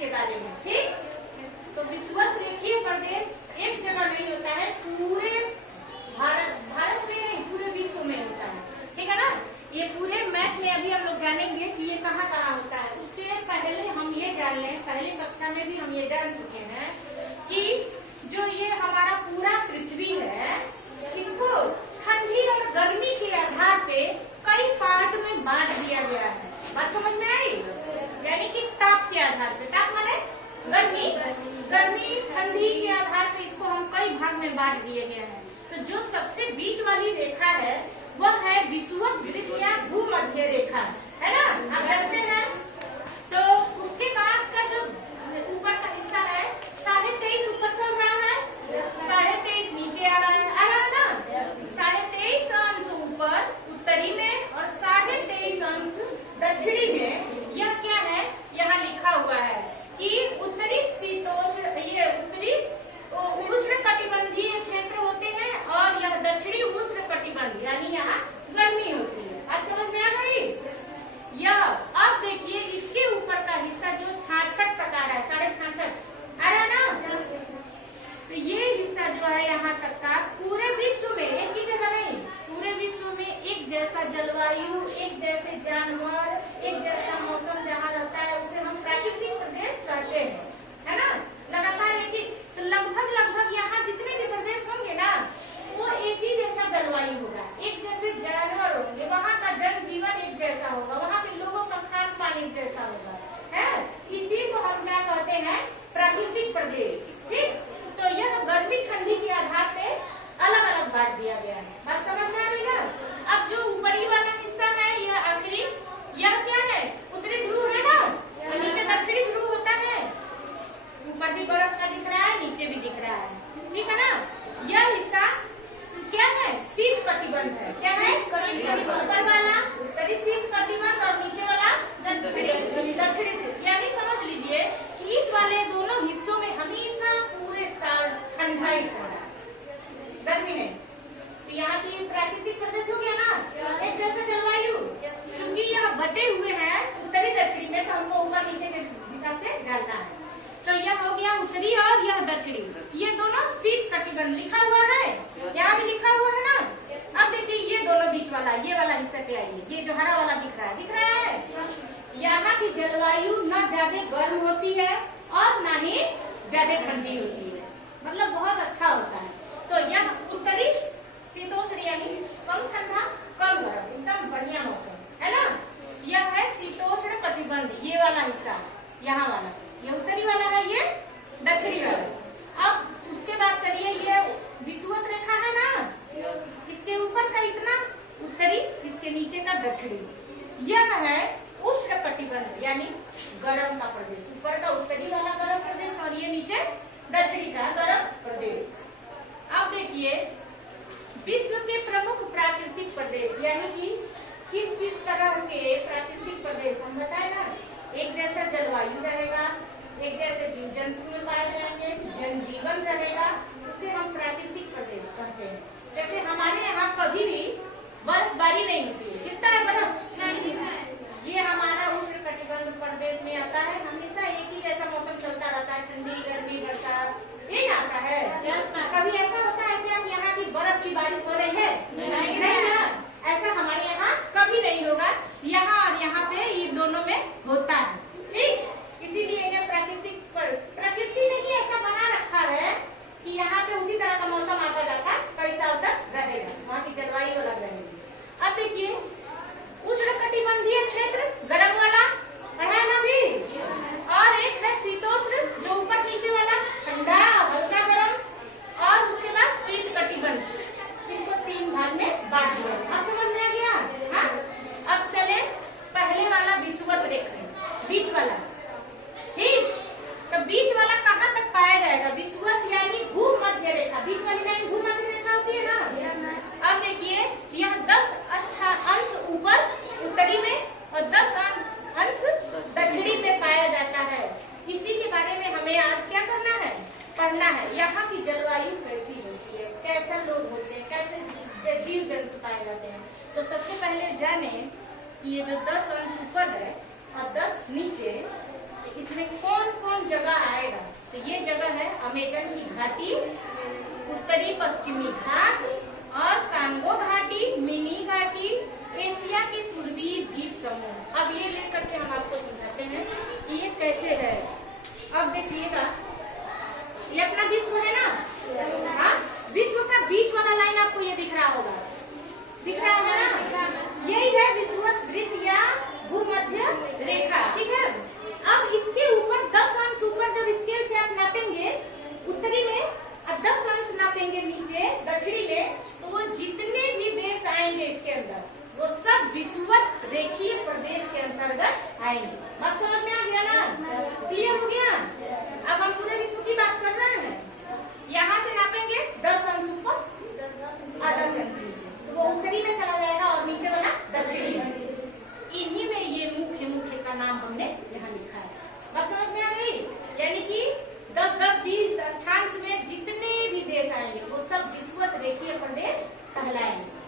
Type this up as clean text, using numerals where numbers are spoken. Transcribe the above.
के बारे में। ठीक, तो विषुवत रेखीय प्रदेश एक जगह नहीं होता है, पूरे भारत में नहीं, पूरे विश्व में होता है। ठीक है ना, ये पूरे मैप में अभी हम लोग जानेंगे कि ये कहाँ कहाँ होता है। उससे पहले हम ये जान लें, पहली कक्षा में भी हम ये जान चुके हैं कि जो ये हमारा पूरा पृथ्वी है, इसको ठंडी और गर्मी के आधार पे कई पार्ट में बांट दिया गया है। बात समझ में आई? यानी कि ताप के आधार पे, ताप माने गर्मी, गर्मी ठंडी के आधार पे इसको हम कई भाग में बांट दिए गए हैं। तो जो सबसे बीच वाली रेखा है वह है विषुवत वृत्त या भूमध्य रेखा, है ना, आप जानते हैं। तो उसके बाद का जो ऊपर का हिस्सा है 23.5 ऊपर चल रहा है, 23.5 नीचे आ रहा है ना, 23.5 अंश ऊपर उत्तरी में और 23.5 अंश दक्षिणी में। यह क्या है, यहाँ लिखा हुआ है कि उत्तरी शीतोष्ण, ये उत्तरी उष्ण कटिबंधीय क्षेत्र होते हैं और यह दक्षिणी उष्ण कटिबंध, यानी यहाँ गर्मी होती है। आज समझ में आ गई? यह अब देखिए इसके ऊपर का हिस्सा जो 66 तक आ रहा है, 66.5 आ रहा है ना, तो ये हिस्सा जो है यहाँ तक का पूरे विश्व में, एक ही जगह नहीं, पूरे विश्व में एक जैसा जलवायु, एक जैसे जानवर, एक जैसा मौसम जहाँ रहता है उसे हम प्राकृतिक प्रदेश कहते हैं, है ना। लगातार एक ही, तो लगभग यहाँ जितने भी प्रदेश होंगे ना वो एक ही जैसा जलवायु होगा, एक जैसे जानवर होंगे, वहाँ का जनजीवन एक जैसा होगा, वहाँ के लोगों का खान पान एक जैसा होगा, है। इसी को हम क्या कहते हैं, प्राकृतिक प्रदेश। ठीक, तो यह गर्मी ठंडी के आधार पे अलग अलग बांट दिया गया है। बात समझ में आ रही है? अब जो ऊपरी वाला हिस्सा है यह आखिरी, यह क्या है, उत्तरी ध्रुव है ना, और नीचे दक्षिणी ध्रुव होता है। ऊपर भी बर्फ का दिख रहा है, नीचे भी दिख रहा है, ठीक है ना। यह हिस्सा क्या है, शीत कटिबंध है। क्या है, ऊपर वाला उत्तरी शीत कटिबंध और नीचे वाला दक्षिणी शीत। यानी समझ लीजिए कि इस वाले दोनों हिस्सों में हमेशा पूरे साल ठंडा ही पड़ा, गर्मी नहीं। तो यहाँ की प्राकृतिक प्रदेश हो गया ना, एक जैसा जलवायु। क्योंकि यह बटे हुए हैं उत्तरी दक्षिणी में, तो हमको ऊपर नीचे के हिसाब से जानना है। तो यह हो गया उत्तरी और यह दक्षिणी, ये दोनों शीत कटिबंध लिखा हुआ है, यहाँ भी लिखा हुआ है ना। अब देखिए ये दोनों बीच वाला, ये वाला हिस्सा पे आइए, ये जो हरा वाला दिख रहा है, यहाँ की जलवायु न ज्यादा गर्म होती है और न ही ज्यादा ठंडी होती है, मतलब बहुत अच्छा होता है। तो यह उत्तरी शीतोष्ण यानी कम ठंडा कम गर्म, एकदम बढ़िया मौसम है ना। यह है शीतोष्ण कटिबंध, ये वाला हिस्सा, यहाँ वाला, ये उत्तरी वाला है, ये दक्षिणी वाला। अब उसके बाद चलिए ये विषुवत रेखा है ना, इसके ऊपर का इतना उत्तरी, इसके नीचे का दक्षिणी। यह है उष्ण कटिबंध यानी गर्म का प्रदेश, ऊपर का उत्तरी वाला गर्म प्रदेश और ये नीचे दक्षिणी का गर्म प्रदेश। अब देखिए विश्व के प्रमुख प्राकृतिक प्रदेश, यानी कि किस किस तरह के प्राकृतिक प्रदेश हम बताए ना, एक जैसा जलवायु रहेगा, एक जैसे जीव जंतु में पाए जाएंगे, जनजीवन रहेगा, उसे हम प्राकृतिक प्रदेश कहते हैं। जैसे हमारे यहाँ कभी भी बर्फबारी नहीं होती है, कितना है बर्फ नहीं है, ये हमारा उष्ण कटिबंध प्रदेश में आता है। हमेशा एक ही जैसा मौसम चलता रहता है, ठंडी गर्मी बरसात यही आता है। कभी ऐसा होता है क्या कि यहाँ की बर्फ की बारिश हो रही है? नहीं ना, ऐसा हमारे यहाँ कभी नहीं होगा। यहाँ और यहाँ पे इन दोनों में होता है। ठीक, इसीलिए इन्हें प्रकृति ने ही ऐसा बना रखा है कि यहाँ पे उसी तरह का मौसम आता जाता कई साल तक रहेगा, वहाँ की जलवायु अलग रहेगी। अब देखिए उष्ण कटिबंधीय क्षेत्र गर्म वाला पढ़ा ना भी, और एक है शीतोष्ण जो ऊपर नीचे वाला ठंडा हल्का गर्म, और उसके बाद शीत कटिबंध। इसको 3 भाग में बांट दिया। अब समझ में आ गया? हाँ, अब चले पहले वाला विषुवत रेखा, बीच वाला। ठीक, तो बीच वाला कहाँ तक पाया जाएगा? विषुवत यानी भूमध्य रेखा, बीच वाली लाइन भूमध्य रेखा होती है ना। अब देखिए यह 10 अच्छा अंश ऊपर उत्तरी में और 10 अंश दक्षिणी में पाया जाता है। इसी के बारे में हमें आज क्या करना है, पढ़ना है। यहाँ की जलवायु कैसी होती है, कैसे लोग होते हैं, कैसे जीव जंतु पाए जाते हैं। तो सबसे पहले जाने कि ये जो 10 अंश ऊपर है और 10 नीचे, इसमें कौन कौन जगह आएगा। तो ये जगह है अमेजन की घाटी, उत्तरी पश्चिमी घाट और कांगो घाटी, मिनी घाटी, एशिया के पूर्वी द्वीप समूह। अब ये लेकर के हम आपको समझाते हैं कि ये कैसे है। अब देखिएगा, ये अपना विश्व है ना, हाँ, विश्व का बीच वाला लाइन आपको ये दिख रहा होगा, दिख रहा है ना, यही है विषुववृत्त या भूमध्य रेखा, ठीक है। अब इसके ऊपर 10 अंश ऊपर जब स्केल से आप नापेंगे उत्तरी में, अब 10 अंश नापेंगे नीचे दक्षिणी में, तो जितने भी देश आएंगे इसके अंदर वो सब विषुवत रेखीय प्रदेश के अंतर्गत आएंगे। बात समझ में आ गया ना, क्लियर हो गया। अब हम पूरे विश्व की बात कर रहे हैं, यहाँ से नापेंगे 10 अंश ऊपर और 10 अंश नीचे, तो वो उत्तरी में चला जाएगा और नीचे वाला दक्षिणी में। इन्हीं में ये मुख्य मुख्य का नाम हमने यहाँ लिखा है। बात समझ में आ गई, यानी कि 10-10-20 अक्षांश में जितने भी देश आएंगे वो सब विषुवत रेखीय प्रदेश कहलाएंगे।